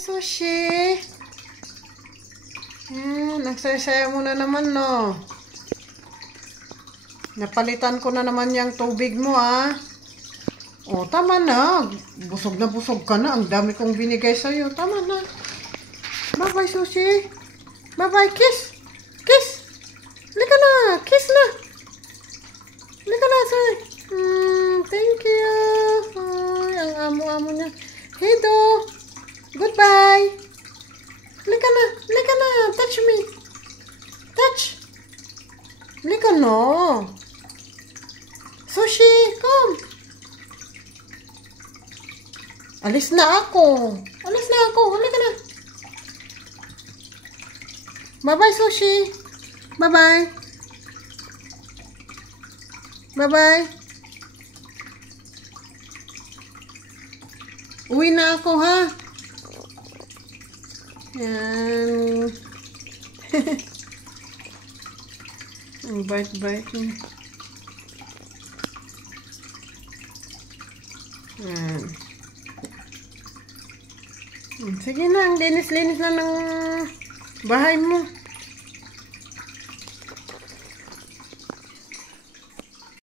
Sushi. Yan, nagsaya-saya mo na naman, no? Napalitan ko na naman yung tubig mo, ah. O, tama na. Busog na busog ka na. Ang dami kong binigay sa'yo. Tama na. Bye-bye, Sushi. Bye-bye, kiss. Kiss. Lika na. Kiss na. Lika na, Sushi. Thank you. Ay, ang amo-amo niya. Hey, do. Goodbye. Lika na. Lika na. Touch me. Touch. Lika na. Sushi, come. Alis na ako. Alis na ako. Halika na. Bye-bye, Sushi. Bye-bye. Bye-bye. Uwi na ako, ha? Yan. Ang bite-bite niya. Yan. Sige na, ang linis-linis na ng bahay mo.